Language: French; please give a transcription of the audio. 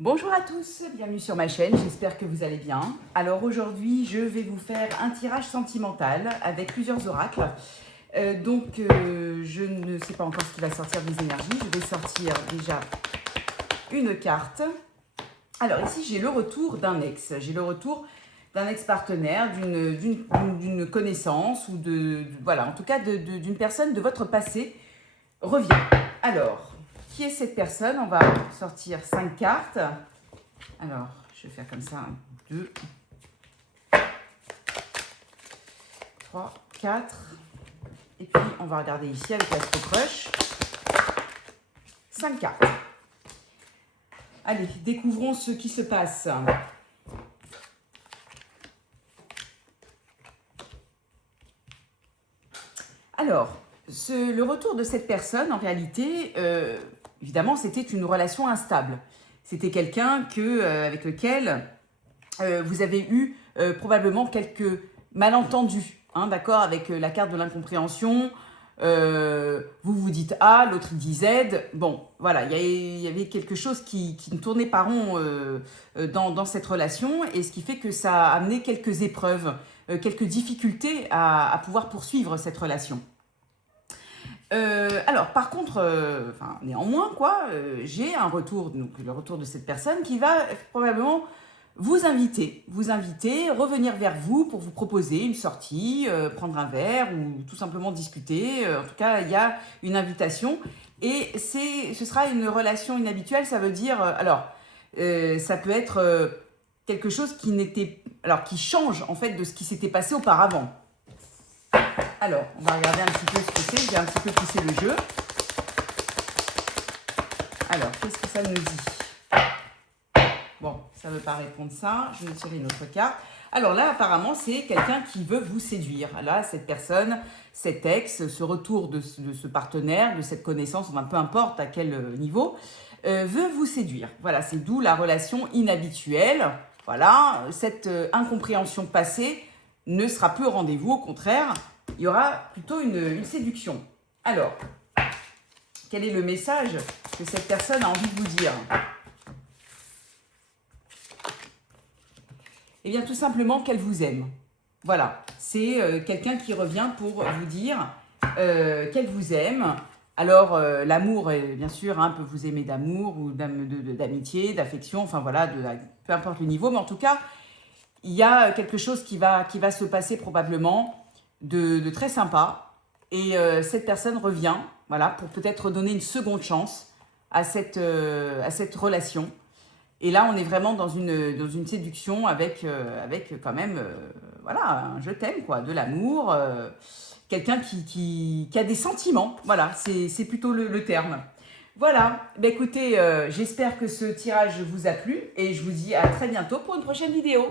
Bonjour à tous, bienvenue sur ma chaîne, j'espère que vous allez bien. Alors aujourd'hui, je vais vous faire un tirage sentimental avec plusieurs oracles. Je ne sais pas encore ce qui va sortir des énergies. Je vais sortir déjà une carte. Alors ici, j'ai le retour d'un ex. J'ai le retour d'un ex-partenaire, d'une connaissance ou voilà, en tout cas d'une personne de votre passé revient. Alors, qui est cette personne? On va sortir 5 cartes. Alors, je vais faire comme ça. 2, 3, 4. Et puis, on va regarder ici avec l'Astro Crush. 5 cartes. Allez, découvrons ce qui se passe. Alors, le retour de cette personne, en réalité, évidemment, c'était une relation instable. C'était quelqu'un avec lequel vous avez eu probablement quelques malentendus, hein, d'accord, avec la carte de l'incompréhension. Vous vous dites A, l'autre il dit Z. Bon, voilà, il y avait quelque chose qui ne tournait pas rond dans cette relation, et ce qui fait que ça a amené quelques épreuves, quelques difficultés à pouvoir poursuivre cette relation. Alors, par contre, néanmoins, j'ai un retour, donc le retour de cette personne qui va probablement vous inviter, revenir vers vous pour vous proposer une sortie, prendre un verre ou tout simplement discuter. En tout cas, il y a une invitation et ce sera une relation inhabituelle. Ça veut dire, ça peut être quelque chose qui change en fait de ce qui s'était passé auparavant. Alors, on va regarder un petit peu ce que c'est. J'ai un petit peu poussé le jeu. Alors, qu'est-ce que ça nous dit? Bon, ça ne veut pas répondre ça. Je vais tirer une autre carte. Alors là, apparemment, c'est quelqu'un qui veut vous séduire. Là, cette personne, cet ex, ce retour de ce partenaire, de cette connaissance, enfin, peu importe à quel niveau, veut vous séduire. Voilà, c'est d'où la relation inhabituelle. Voilà, cette incompréhension passée ne sera plus au rendez-vous. Au contraire, il y aura plutôt une séduction. Alors, quel est le message que cette personne a envie de vous dire? Eh bien, tout simplement qu'elle vous aime. Voilà, c'est quelqu'un qui revient pour vous dire qu'elle vous aime. Alors, l'amour, bien sûr, peut vous aimer d'amour ou d'amitié, d'affection, enfin voilà, peu importe le niveau. Mais en tout cas, il y a quelque chose qui va se passer probablement de très sympa. Et cette personne revient, voilà, pour peut-être donner une seconde chance à cette relation. Et là, on est vraiment dans une séduction avec quand même, voilà, un je t'aime, quoi, de l'amour, quelqu'un qui a des sentiments, voilà, c'est plutôt le terme. Voilà, écoutez, j'espère que ce tirage vous a plu et je vous dis à très bientôt pour une prochaine vidéo.